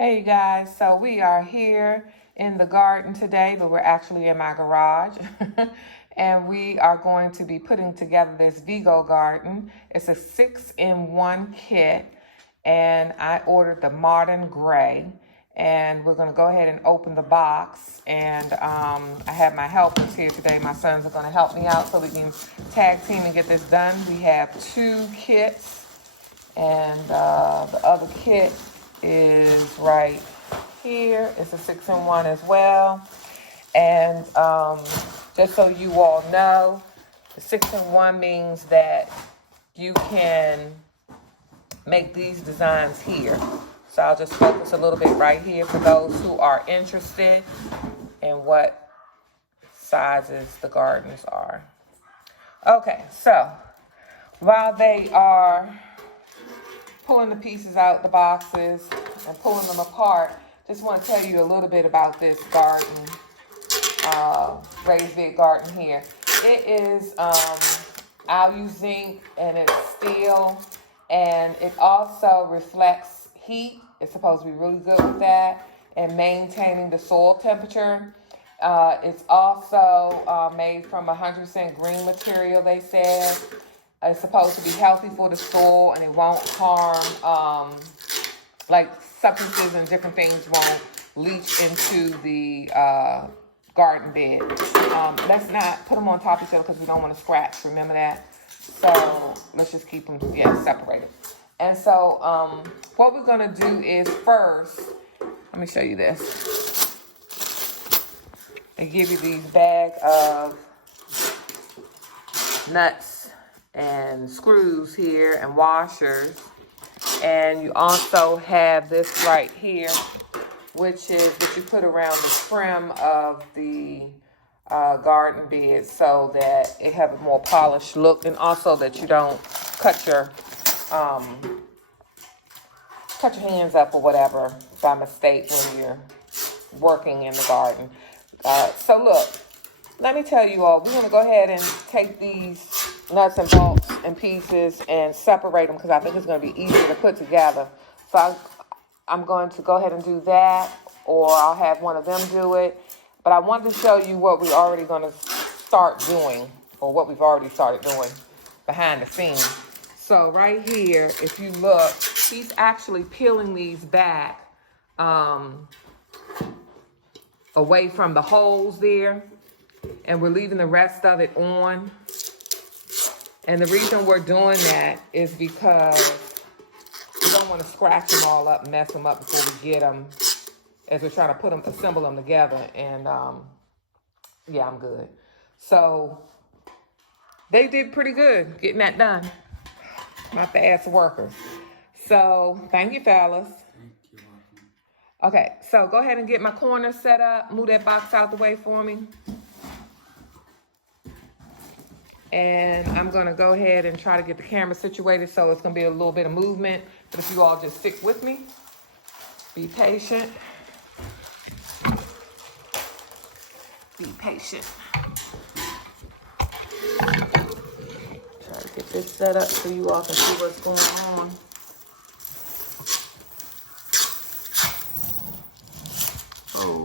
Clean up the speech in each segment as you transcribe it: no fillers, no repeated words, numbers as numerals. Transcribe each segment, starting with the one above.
Hey you guys, so we are here in the garden today, but we're actually in my garage. And we are going to be putting together this Vego garden. It's a 6-in-1 kit, and I ordered the modern gray. And we're gonna go ahead and open the box. And I have my helpers here today. My sons are gonna help me out so we can tag team and get this done. We have 2 kits, and the other kit is right here. It's a 6-in-1 as well. And just so you all know, the 6-in-1 means that you can make these designs here. So I'll just focus a little bit right here for those who are interested in what sizes the gardens are. Okay, so while they are pulling the pieces out the boxes and pulling them apart, just want to tell you a little bit about this garden, raised bed garden here. It is alu zinc, and it's steel, and it also reflects heat. It's supposed to be really good with that and maintaining the soil temperature. It's also made from 100% green material, they said. It's supposed to be healthy for the soil, and it won't harm, like substances and different things won't leach into the garden bed. Let's not put them on top of each other because we don't want to scratch, remember that? So let's just keep them, separated. And so what we're gonna do is first, let me show you this. They give you these bag of nuts and screws here and washers, and you also have this right here, which is what you put around the trim of the garden bed so that it have a more polished look, and also that you don't cut your hands up or whatever by mistake when you're working in the garden. So look, let me tell you all, we're going to go ahead and take these nuts and bolts and pieces and separate them because I think it's going to be easier to put together. So I'm going to go ahead and do that, or I'll have one of them do it. But I wanted to show you what we're already going to start doing, or what we've already started doing behind the scenes. So right here, if you look, he's actually peeling these back away from the holes there. And we're leaving the rest of it on. And the reason we're doing that is because we don't want to scratch them all up and mess them up before we get them, as we're trying to assemble them together. And yeah, I'm good. So they did pretty good getting that done. My fast workers. So thank you, fellas. Okay, so go ahead and get my corner set up. Move that box out the way for me. And I'm going to go ahead and try to get the camera situated, so it's going to be a little bit of movement. But if you all just stick with me, be patient. Be patient. Try to get this set up so you all can see what's going on.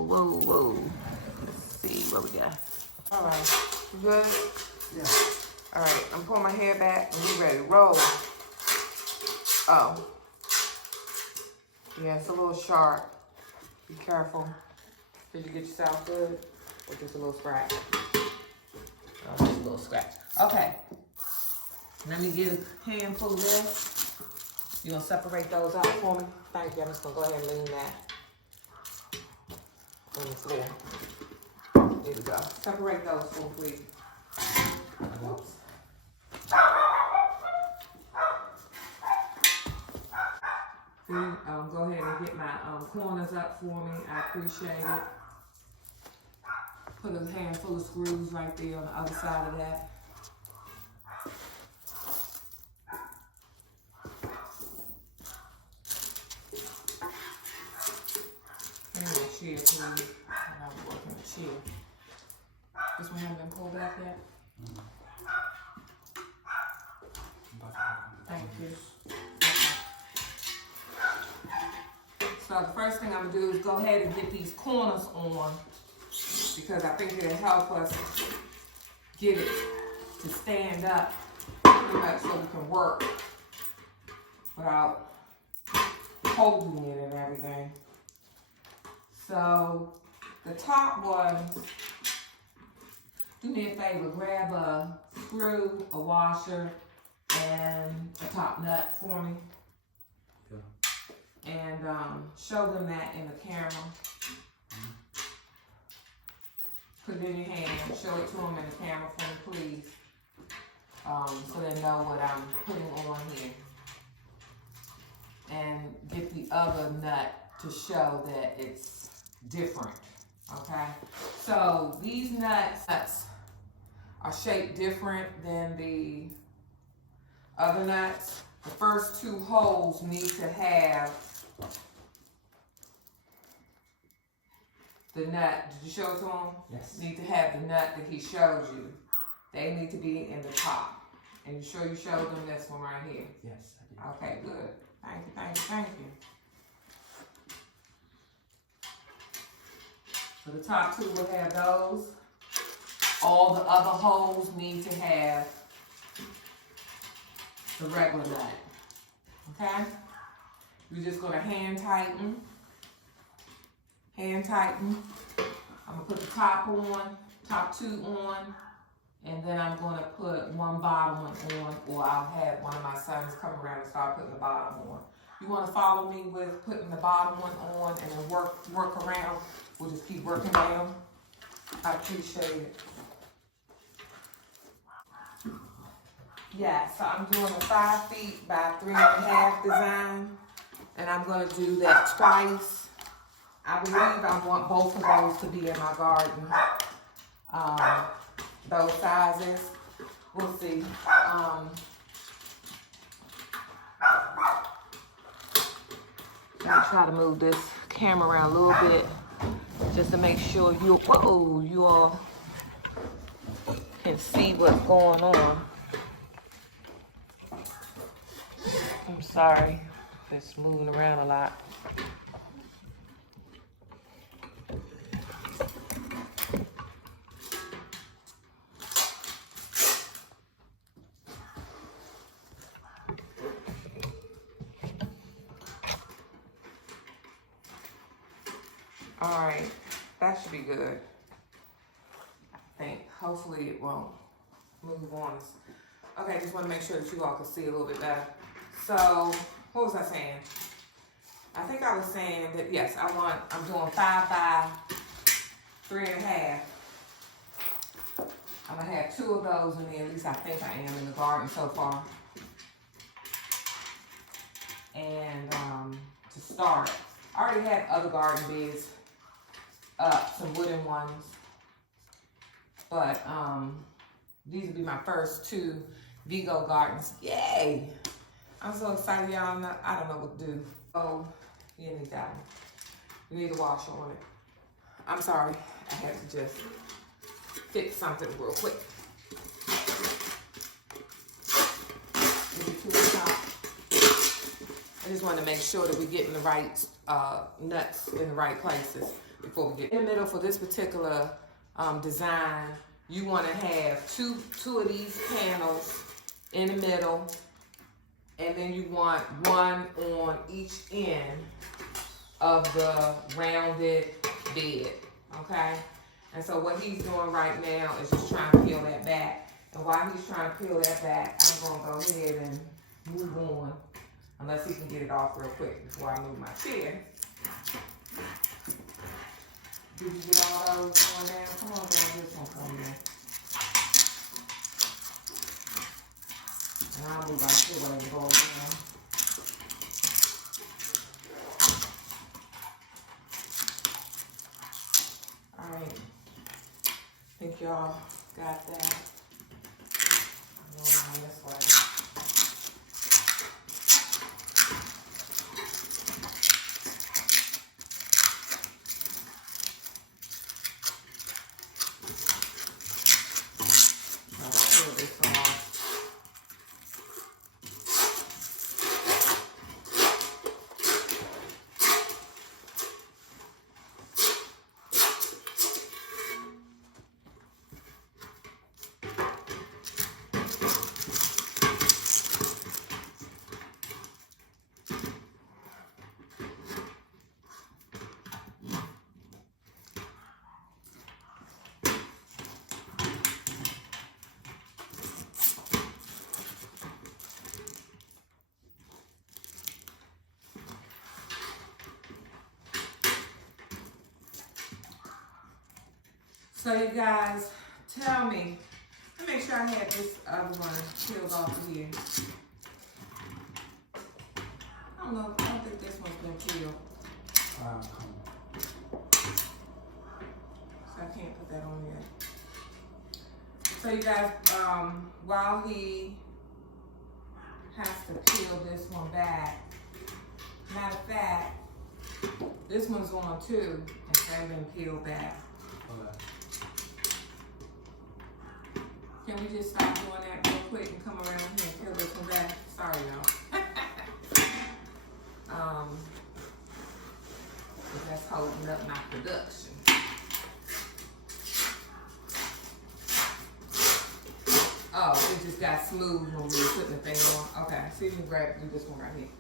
Whoa. Let's see what we got. All right, you good? Yeah. All right, I'm pulling my hair back and we ready to roll. Oh. Yeah, it's a little sharp. Be careful. Did you get yourself good? Or just a little scratch? Oh, just a little scratch. Okay. Let me get a handful of this. You gonna separate those out for me? Thank you. I'm just gonna go ahead and lean that on the floor. There we go. Separate those for me, please. Oops. Go ahead and get my corners up for me. I appreciate it. Put a handful of screws right there on the other side of that. Give me a chair, please. I'm working a chair. This one hasn't been pulled back yet? Thank you. So So the first thing I'm gonna do is go ahead and get these corners on, because I think it'll help us get it to stand up pretty much so we can work without holding it and everything. So the top ones, do me a favor, grab a screw, a washer, and a top nut for me. Yeah. And show them that in the camera. Put it in your hand, show it to them in the camera for me, please. So they know what I'm putting on here. And get the other nut to show that it's different, okay? So these nuts are shaped different than the other nuts. The first two holes need to have the nut. Did you show it to him? Yes. Need to have the nut that he showed you. They need to be in the top. And you sure you showed them this one right here? Yes, I did. Okay, good. Thank you, thank you, thank you. So the top two will have those. All the other holes need to have the regular nut. Okay? You're just gonna hand tighten. Hand tighten. I'm gonna put the top on, top two on, and then I'm gonna put one bottom one on, or I'll have one of my sons come around and start putting the bottom on. You wanna follow me with putting the bottom one on and then work around? We'll just keep working down. I appreciate it. Yeah, so I'm doing a 5 feet by 3.5 design, and I'm gonna do that twice. I believe I want both of those to be in my garden. Those sizes, we'll see. I'll try to move this camera around a little bit just to make sure you all can see what's going on. I'm sorry if it's moving around a lot. All right, that should be good. I think, hopefully it won't move on. Okay, just want to make sure that you all can see a little bit better. So, what was I saying? I think I was saying that, yes, I'm doing 5 by 3.5. I'm gonna have 2 of those in there, at least I think I am in the garden so far. And to start, I already had other garden beds up, some wooden ones. But these will be my first 2 Vego gardens. Yay! I'm so excited, y'all. I don't know what to do. Oh, you need that one. You need a washer on it. I'm sorry. I had to just fix something real quick. Maybe 2 on top. I just want to make sure that we're getting the right nuts in the right places before we get in the middle. For this particular design, you want to have two of these panels in the middle, and then you want one on each end of the rounded bed, okay? And so what he's doing right now is just trying to peel that back. And while he's trying to peel that back, I'm gonna go ahead and move on, unless he can get it off real quick before I move my chair. Did you get all those going down? Come on down this one for me. And I'll move my chair and go around. Alright. I think y'all got that. I'm going on this way. So you guys, tell me. Let me make sure I had this other one peeled off of here. I don't think this one's been peeled. So I can't put that on yet. So you guys, while he has to peel this one back, matter of fact, this one's on too, and hasn't been peeled back. Okay. Can we just stop doing that real quick and come around here and peel this one back? Sorry, y'all. That's holding up my production. Oh, it just got smooth when we were putting the thing on. Okay, so you can do this one right here.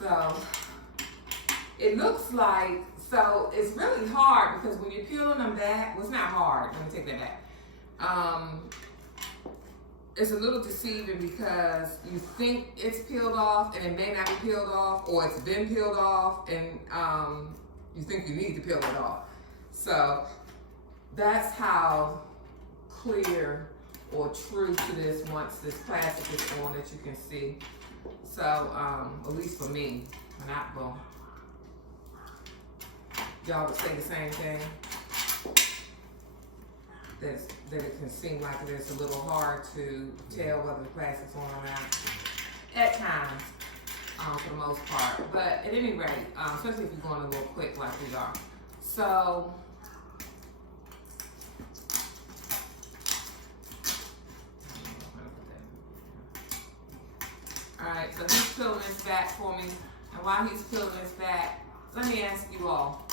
So, it looks like, so it's really hard because when you're peeling them back, well, it's not hard, let me take that back. It's a little deceiving because you think it's peeled off and it may not be peeled off, or it's been peeled off and you think you need to peel it off. So that's how clear or true to this once this plastic is on that you can see. So at least for me, well, y'all would say the same thing. That it can seem like it's a little hard to tell whether the plastic's on or not at times, for the most part. But at any rate, especially if you're going a little quick like we are. So, alright, so he's peeling this back for me. And while he's peeling this back, let me ask you all,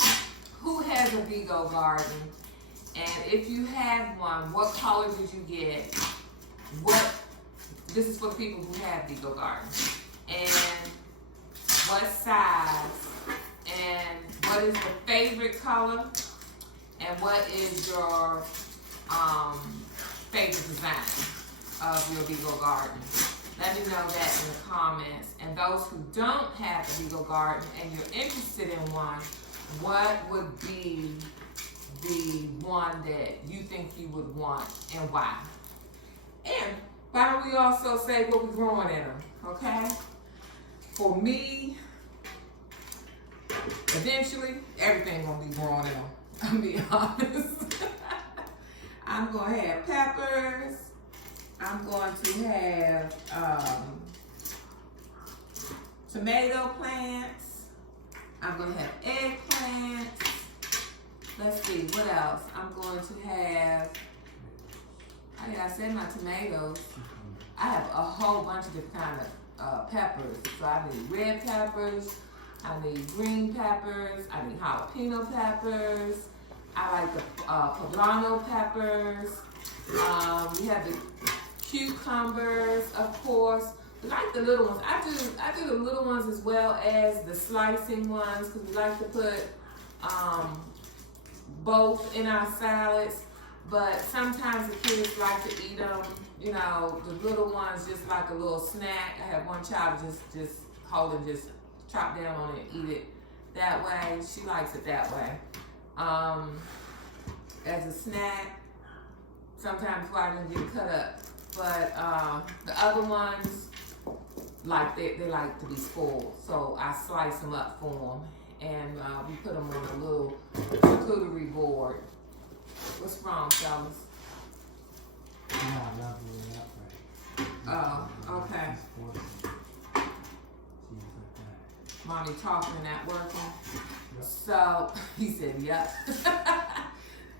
who has a Vego garden? And if you have one, what color did you get? This is for the people who have Vego gardens. And what size? And what is your favorite color? And what is your favorite design of your Vego garden? Let me know that in the comments. And those who don't have a Vego garden and you're interested in one, what would be the one that you think you would want and why? And why don't we also say what we're growing in them, okay? For me, eventually, everything gonna be growing in them, I'll be honest. I'm gonna have peppers. I'm going to have tomato plants. I'm gonna have eggplants. Let's see, what else? I'm going to have, I said my tomatoes. I have a whole bunch of different kind of peppers. So I need red peppers, I need green peppers, I need jalapeno peppers, I like the poblano peppers. We have the cucumbers, of course. We like the little ones. I do the little ones as well as the slicing ones because we like to put both in our salads, but sometimes the kids like to eat them, you know, the little ones just like a little snack. I have one child just hold and just chop down on it and eat it that way. She likes it that way. As a snack, sometimes why I didn't get cut up. But the other ones, like they like to be spoiled, so I slice them up for them. And we put them on a little charcuterie board. What's wrong, fellas? Oh, okay. Mommy talking and not working. Yep. So he said, yep.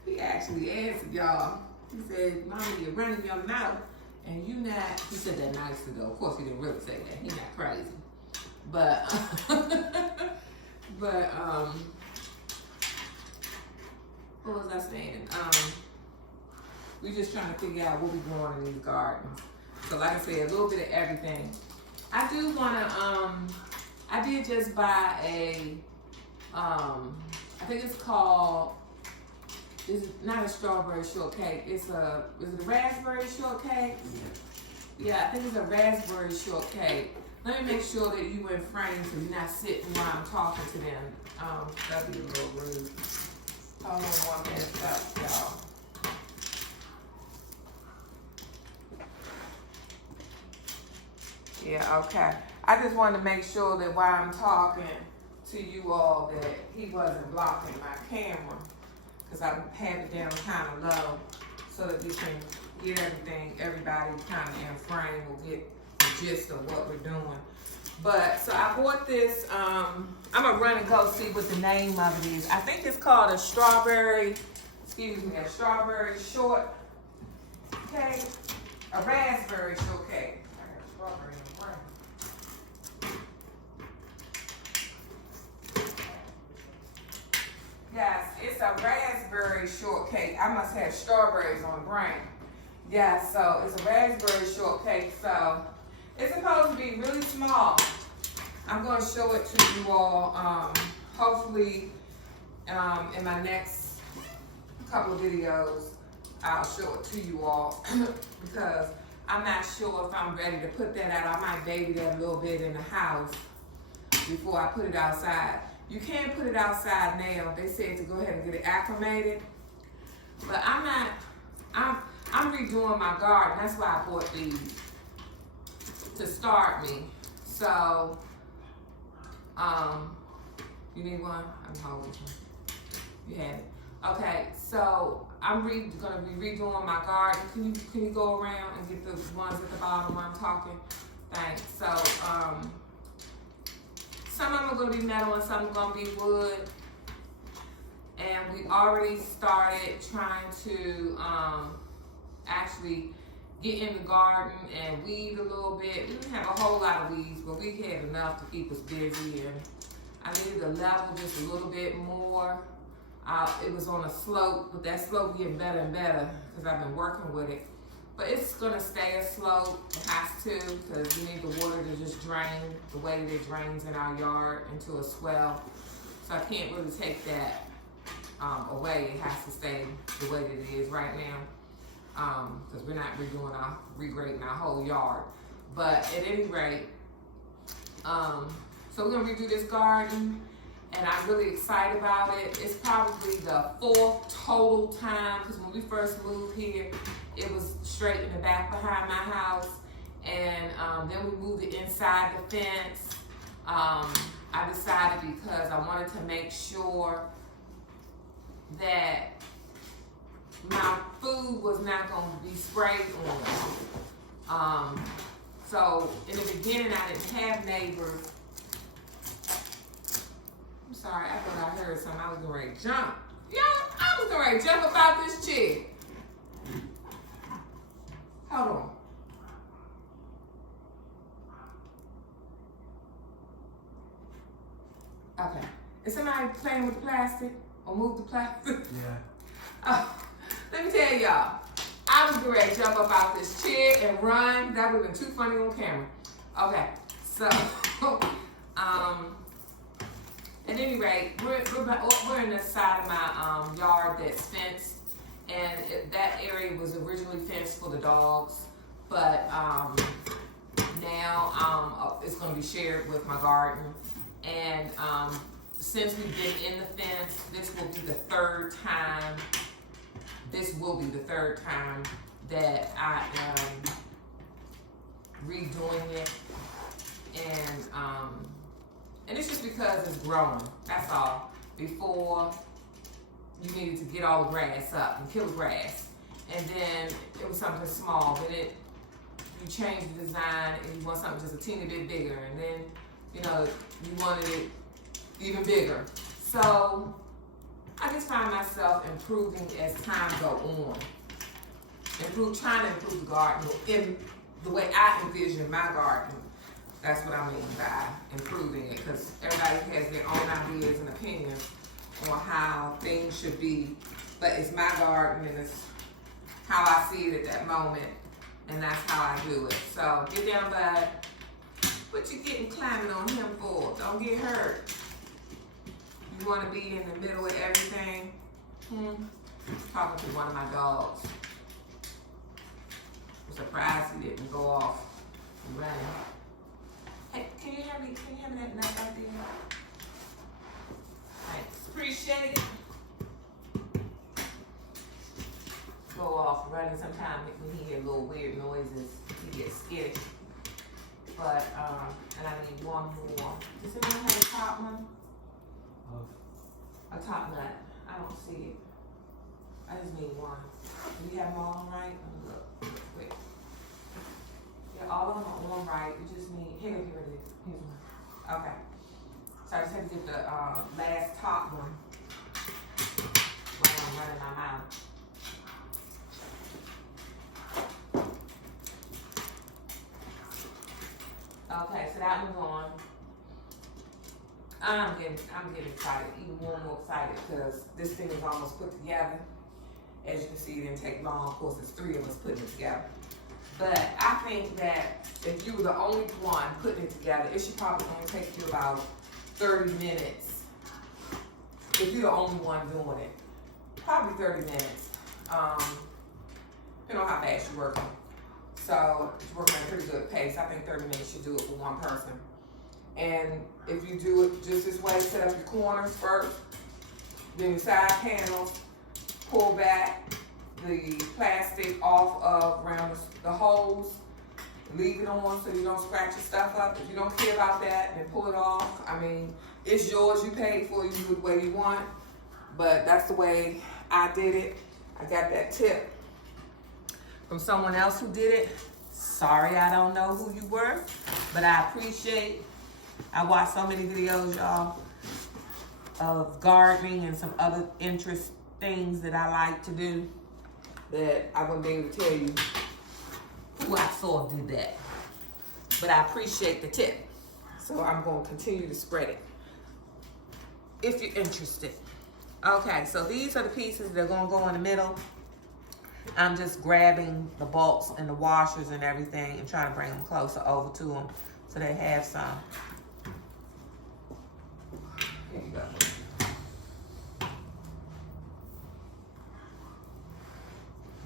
He actually answered y'all. He said, Mommy, you're running your mouth and you not. He said that nicely though. Of course, he didn't really say that. He's not crazy. But. What was I saying? We just trying to figure out what we're growing in these gardens. So like I said, a little bit of everything. I do wanna, I did just buy a, I think it's called, it's not a strawberry shortcake, is it a raspberry shortcake? Yeah, I think it's a raspberry shortcake. Let me make sure that you in frame so you're not sitting while I'm talking to them. That'd be a little rude. Hold on 1 minute, y'all. Yeah, okay. I just wanted to make sure that while I'm talking to you all that he wasn't blocking my camera, because I had it down kind of low so that we can get everybody kind of in frame, will get the gist of what we're doing. But, so I bought this, I'm going to run and go see what the name of it is. I think it's called a strawberry shortcake, a raspberry shortcake. I got strawberry in the brain. Yes, it's a raspberry shortcake. I must have strawberries on the brain. Yeah, so it's a raspberry shortcake. So it's supposed to be really small. I'm going to show it to you all, hopefully in my next couple of videos, I'll show it to you all because I'm not sure if I'm ready to put that out. I might baby that a little bit in the house before I put it outside. You can't put it outside now. They said to go ahead and get it acclimated. But I'm redoing my garden. That's why I bought these to start me. So, you need one? I'm holding one. You have it. Okay, so I'm gonna be redoing my garden. Can you go around and get the ones at the bottom where I'm talking? Thanks. So, some of them are gonna be metal and some are gonna be wood. And we already started trying to actually get in the garden and weed a little bit. We didn't have a whole lot of weeds, but we had enough to keep us busy. And I needed to level just a little bit more. It was on a slope, but that slope getting better and better because I've been working with it. But it's gonna stay a slope. It has to, because we need the water to just drain the way that it drains in our yard into a swell. So I can't really take that away. It has to stay the way that it is right now, because we're not regrading our whole yard. But at any rate, so we're gonna redo this garden, and I'm really excited about it. It's probably the 4th total time, because when we first moved here, it was straight in the back behind my house, and then we moved it inside the fence. I decided because I wanted to make sure that my food was not going to be sprayed on. So in the beginning, I didn't have neighbors. I'm sorry, I thought I heard something. I was getting ready to jump. Yeah, I was getting ready to jump about this chick. Hold on. Okay. Is somebody playing with the plastic or move the plastic? Yeah. Let me tell y'all. I was getting ready to jump up out this chair and run. That would have been too funny on camera. Okay. So, at any rate, we're in the side of my yard that's fenced, and that area was originally fenced for the dogs, but now it's going to be shared with my garden. And since we've been in the fence, this will be the third time. This will be the third time that I am redoing it, and it's just because it's growing. That's all. Before, you needed to get all the grass up and kill the grass, and then it was something small. Then you change the design and you want something just a teeny bit bigger, and then you wanted it even bigger. So I just find myself improving as time go on. Trying to improve the garden in the way I envision my garden. That's what I mean by improving it, because everybody has their own ideas and opinions on how things should be. But it's my garden and it's how I see it at that moment, and that's how I do it. So get down, bud. What you getting climbing on him for? Don't get hurt. You want to be in the middle of everything? Talking to one of my dogs. I'm surprised he didn't go off and run. Hey, can you hand me that nut right there? Thanks. Appreciate it. running. Sometimes when he hear little weird noises, he gets skittish. But, and I need one more. Does anyone have a top one? A top nut. I don't see it. I just need one. Do we have them all on right? Let me look quick. Yeah, all of them are on right. We just need, here it is. Here's one. Okay. So I just had to get the last top one when I'm running my mouth. Okay, so that one's on. I'm getting excited, even more excited, because this thing is almost put together. As you can see, it didn't take long. Of course, there's 3 of us putting it together. But I think that if you were the only one putting it together, it should probably only take you about 30 minutes. If you're the only one doing it, probably 30 minutes. Depending on how fast you're working. So if you're working at a pretty good pace, I think 30 minutes should do it for one person. And if you do it just this way, set up your corners first, then your side panels, pull back the plastic off of around the holes, leave it on so you don't scratch your stuff up. If you don't care about that, then pull it off. I mean, it's yours, you paid for it, you do it the way you want, but that's the way I did it. I got that tip from someone else who did it. Sorry, I don't know who you were, but I appreciate. I watched so many videos, y'all, of gardening and some other interest things that I like to do that I wouldn't be able to tell you who I saw did that. But I appreciate the tip. So I'm going to continue to spread it if you're interested. Okay, so these are the pieces that are going to go in the middle. I'm just grabbing the bolts and the washers and everything and trying to bring them closer over to them so they have some. Here you go.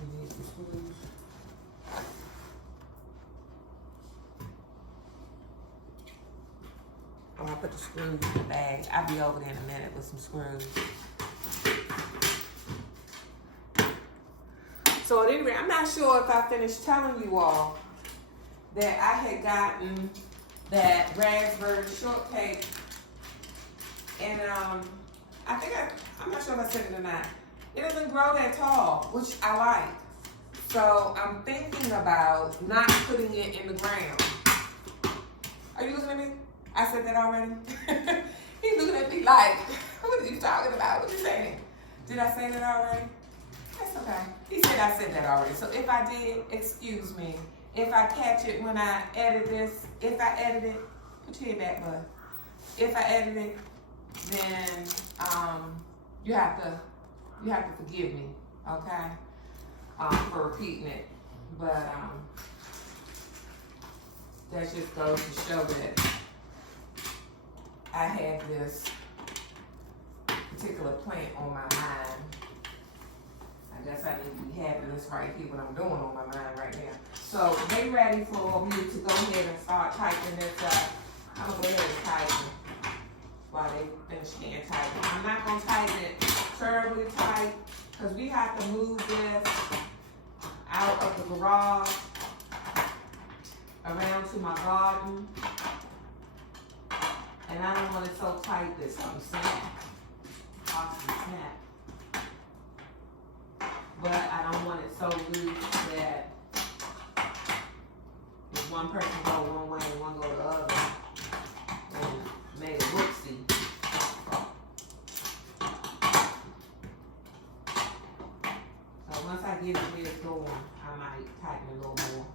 You need some screws. Oh, I put the screws in the bag. I'll be over there in a minute with some screws. So at any rate, I'm not sure if I finished telling you all that I had gotten that raspberry shortcake, and I'm not sure if I said it or not. It doesn't grow that tall, which I like. So I'm thinking about not putting it in the ground. Are you looking at me? I said that already? He's looking at me like, what are you talking about? What are you saying? Did I say that already? That's okay. He said I said that already. So if I did, excuse me. If I catch it when I edit this, if I edit it, put your head back, bud. If I edit it, then you have to forgive me, okay? For repeating it. But that just goes to show that I have this particular plant on my mind. I guess I need to be having this right here, what I'm doing on my mind right now. So they ready for me to go ahead and start typing this up. I'm gonna go ahead and type it while they finish hand typing. I'm not gonna type it terribly tight because we have to move this out of the garage around to my garden. And I don't want it so tight that something snap. Possibly snap. But I don't want it so loose that if one person go one way and one go the other, and made a whoopsie. So once I get it going, I might tighten it a little more.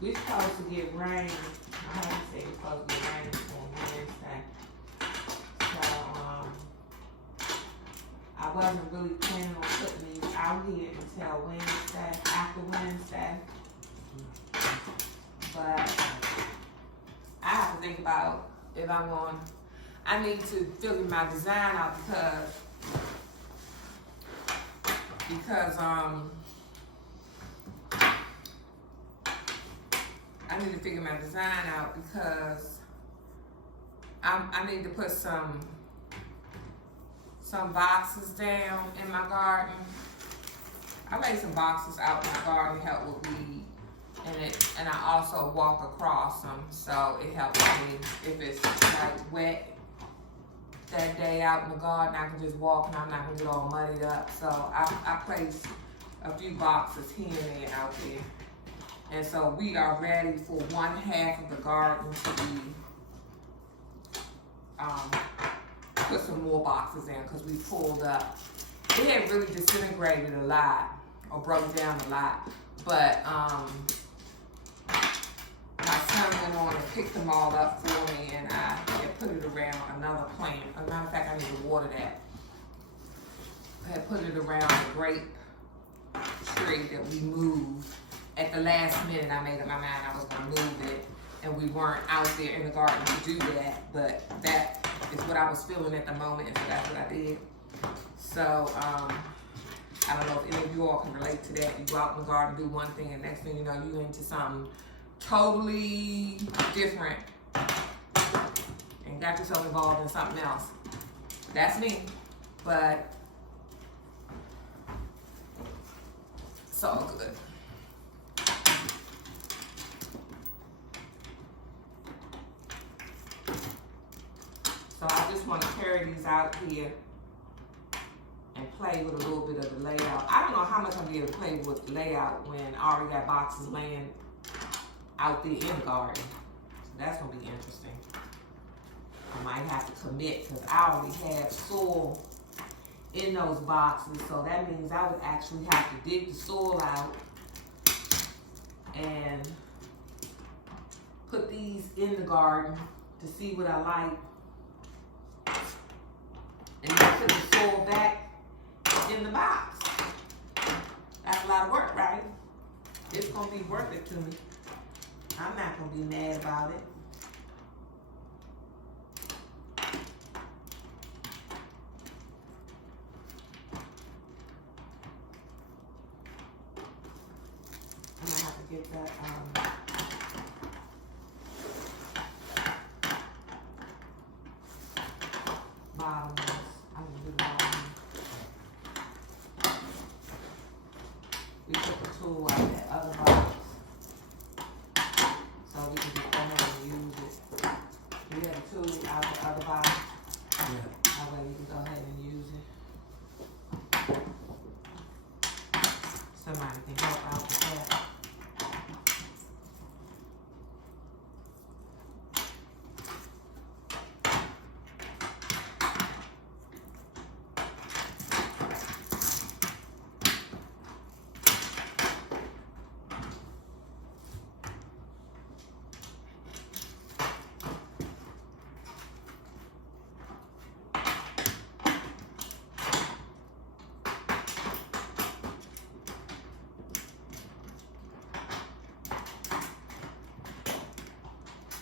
We're supposed to get rain. I haven't said we're supposed to get rain on Wednesday. So I wasn't really planning on putting these out here until Wednesday, after Wednesday. But I have to think about if I'm going, I need to figure my design out because I need to figure my design out because I need to put some boxes down in my garden I made some boxes out in the garden to help with weed. And I also walk across them, so it helps me if it's like wet that day out in the garden. I can just walk and I'm not gonna get all muddied up. So I placed a few boxes here and there out there, and so we are ready for one half of the garden to be put some more boxes in because we pulled up. It had really disintegrated a lot or broke down a lot, but my son went on and picked them all up for me, and I had put it around another plant. As a matter of fact, I need to water that. I had put it around the grape tree that we moved. At the last minute, I made up my mind I was going to move it, and we weren't out there in the garden to do that, but that is what I was feeling at the moment, and so that's what I did. So, I don't know if any of you all can relate to that. You go out in the garden, do one thing, and next thing you know, you're into something totally different and got yourself involved in something else. That's me, but it's all good. So I just want to carry these out here and play with a little bit of the layout. I don't know how much I'm going to be able to play with the layout when I already got boxes laying out there in the garden. So that's going to be interesting. I might have to commit because I already have soil in those boxes. So that means I would actually have to dig the soil out and put these in the garden to see what I like. And then put the soil back in the box. That's a lot of work, right? It's going to be worth it to me. I'm not going to be mad about it. I'm going to have to get that bottom ones. I'm going to do the bottom. We took the tool out of that other box, so we can just go ahead and use it. We have a tool out of the other box. Yeah. That way we can go ahead and use it. Somebody can help out with that.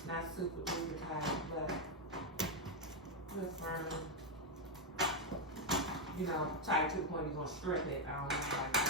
Not super duper tight, but good firm. You know, tight to the point you're gonna strip it. I don't know like that.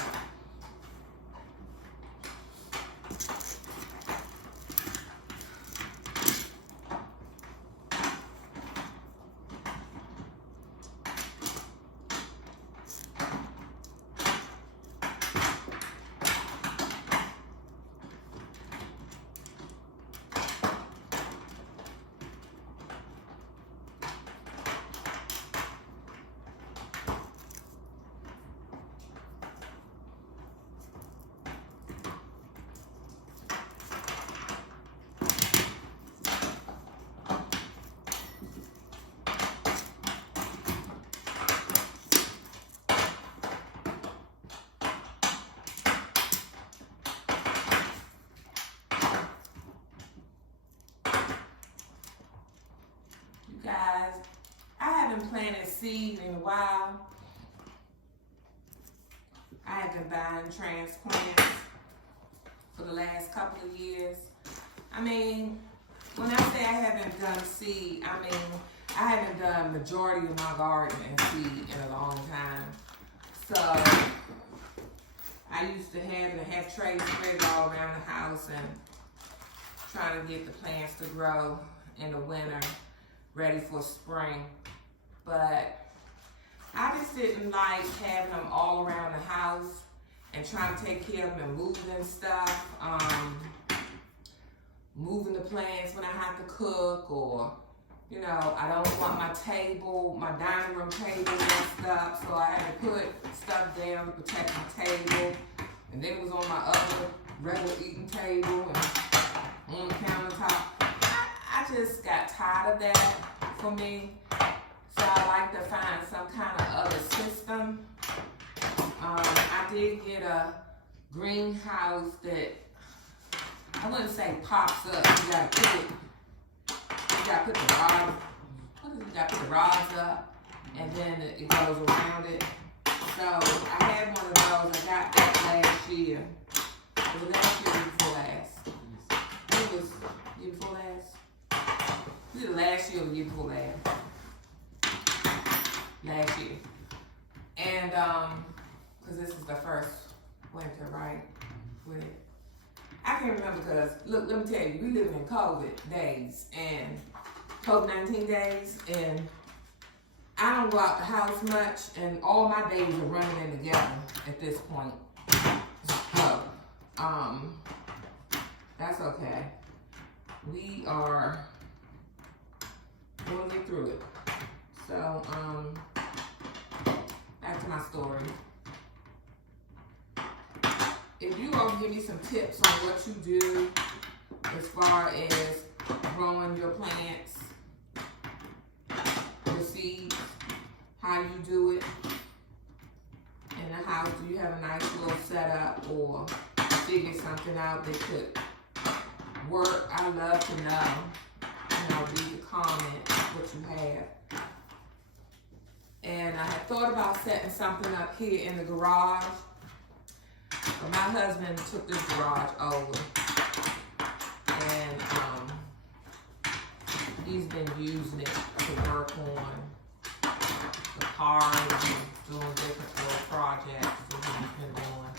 Guys, I haven't planted seed in a while. I have been buying transplants for the last couple of years. I mean, when I say I haven't done seed, I mean, I haven't done majority of my garden in seed in a long time. So, I used to have trays spread all around the house and trying to get the plants to grow in the winter, ready for spring. But I just didn't like having them all around the house and trying to take care of them and moving stuff, moving the plants when I have to cook, or you know, I don't want my table, my dining room table messed up, so I had to put stuff down to protect my table. And then it was on my other regular eating table and on the countertop. I just got tired of that for me. So I like to find some kind of other system. I did get a greenhouse that I wouldn't say pops up. You gotta put the rods. You gotta put the rods up, and then it goes around it. So I had one of those. I got that last year. It was last year or before last. It was year before last. Either last year or the year before last. Last year. And because this is the first winter, right? With it. I can't remember because look, let me tell you, we live in COVID days and COVID-19 days, and I don't go out the house much, and all my days are running in together at this point. So, that's okay. We are going to get through it. So, back to my story. If you want to give me some tips on what you do as far as growing your plants, your seeds, how you do it in the house, do you have a nice little setup or figure something out that could work? I love to know. You know, read the comments, what you have. And I had thought about setting something up here in the garage. But my husband took this garage over, and he's been using it to work on the cars and doing different little projects that he's been doing.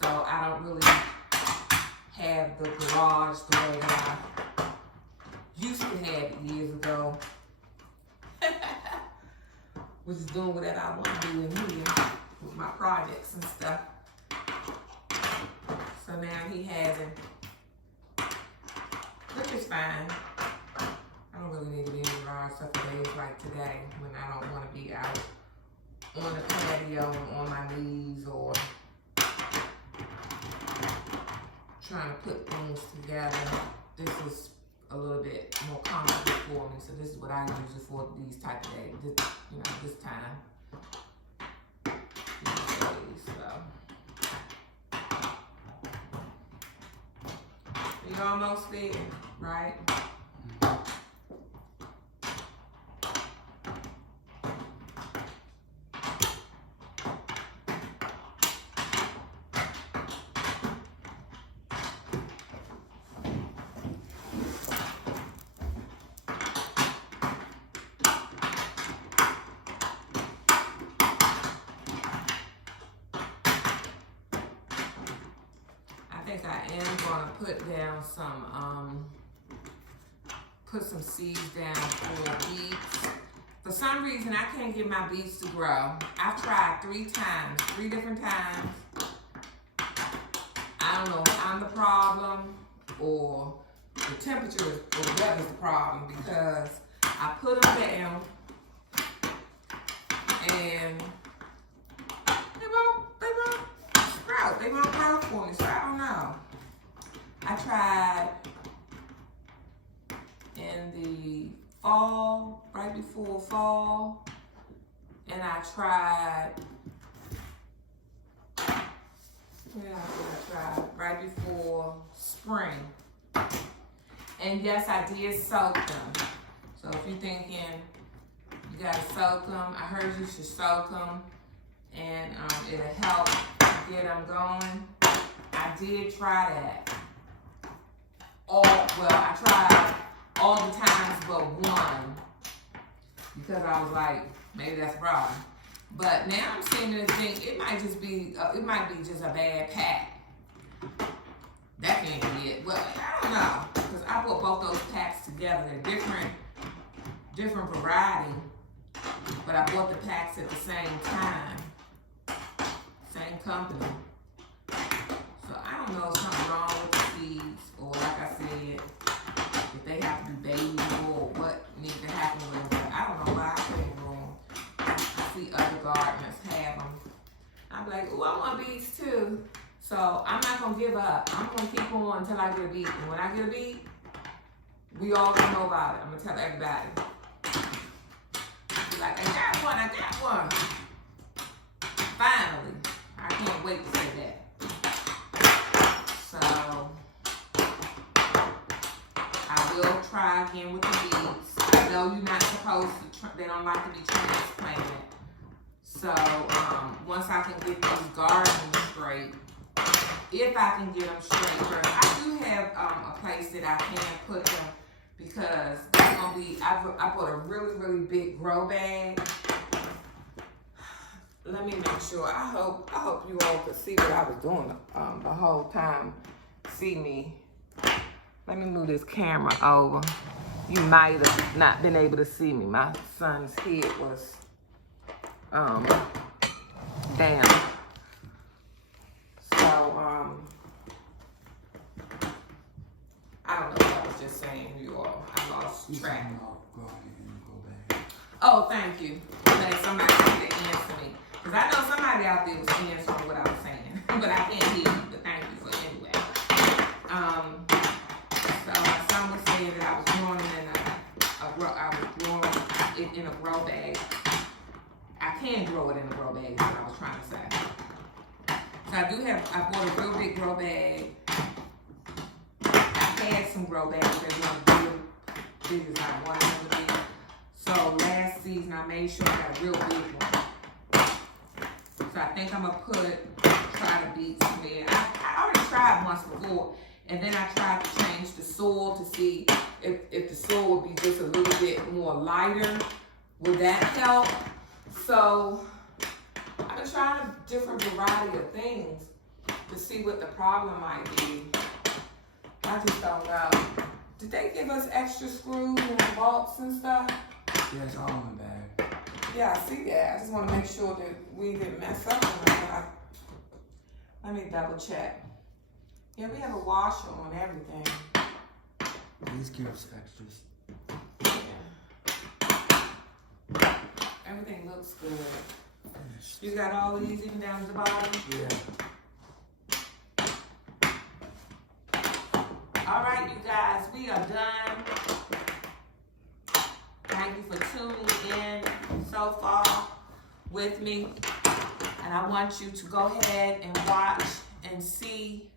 So I don't really have the garage the way that I used to have it years ago. Was just doing whatever I want to do in here with my projects and stuff. So now he has it, which is fine. I don't really need to be in the garage except for days like today when I don't want to be out on the patio and on my knees or trying to put things together. This is a little bit more comfortable for me, so this is what I use it for these type of days. This, you know, this time. You're almost there, right? I think I am gonna put down some, put some seeds down for beets. For some reason, I can't get my beets to grow. I've tried 3 different times. I don't know if I'm the problem or the temperature or the weather's the problem, because I put them down and they won't sprout. They won't grow for me, so I don't know. I tried in the fall, right before fall, and I tried, right before spring. And yes, I did soak them. So if you're thinking you gotta soak them, I heard you should soak them, and it'll help get them going. I did try that. I tried all the times but one, because I was like, maybe that's a problem. But now I'm seeming to think it might be just a bad pack. That can't be it. Well, I don't know, because I put both those packs together. They're different variety, but I bought the packs at the same time. same company. So I don't know if something wrong with the seeds, or like I said, if they have to be baby or what needs to happen with them. But I don't know why I couldn't grow them. I see other gardeners have them. I'm like, ooh, I want beets too. So I'm not gonna give up. I'm gonna keep on until I get a beet. And when I get a beet, we all gonna know about it. I'm gonna tell everybody. Be like, I got one. Finally. I can't wait to say that. So I will try again with the beets. I know you're not supposed to, they don't like to be transplanted. So once I can get these gardens straight, if I can get them straight first, I do have a place that I can put them, because they're gonna be, I bought a really, really big grow bag. Let me make sure. I hope you all could see what I was doing the whole time. See me. Let me move this camera over. You might have not been able to see me. My son's head was down. So I don't know what I was just saying, you all. I lost track. Oh, thank you. Glad somebody did answer me. Because I know somebody out there was answering what I was saying. But I can't hear you. But thank you for anyway. So my son was saying that I was growing it in a grow bag. I can grow it in a grow bag, is what I was trying to say. So I bought a real big grow bag. I had some grow bags that were big as I wanted them to be. So last season I made sure I got a real big one. So I think I'm gonna try the beets in there. I already tried once before, and then I tried to change the soil to see if the soil would be just a little bit more lighter. Would that help? So I've been trying a different variety of things to see what the problem might be. I just don't know. Did they give us extra screws and bolts and stuff? Yeah, it's all in the bag. Yeah, I see that. I just want to make sure that we didn't mess up on that. Let me double check. Yeah, we have a washer on everything. These give us extras. Yeah. Everything looks good. Yes. You got all these even down to the bottom? Yeah. All right, you guys, we are done. Thank you for tuning in so far with me. And I want you to go ahead and watch and see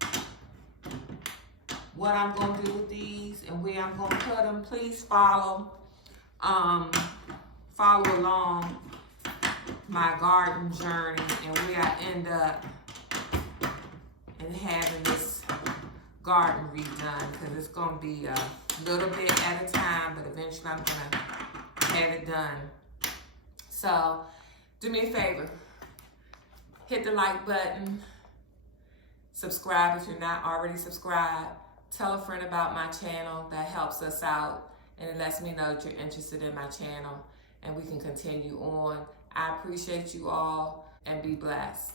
what I'm going to do with these and where I'm going to put them. Please follow along my garden journey and where I end up in having this garden redone, because it's going to be a little bit at a time, but eventually I'm going to have it done. So do me a favor, hit the like button, subscribe if you're not already subscribed, tell a friend about my channel. That helps us out and it lets me know that you're interested in my channel and we can continue on. I appreciate you all and be blessed.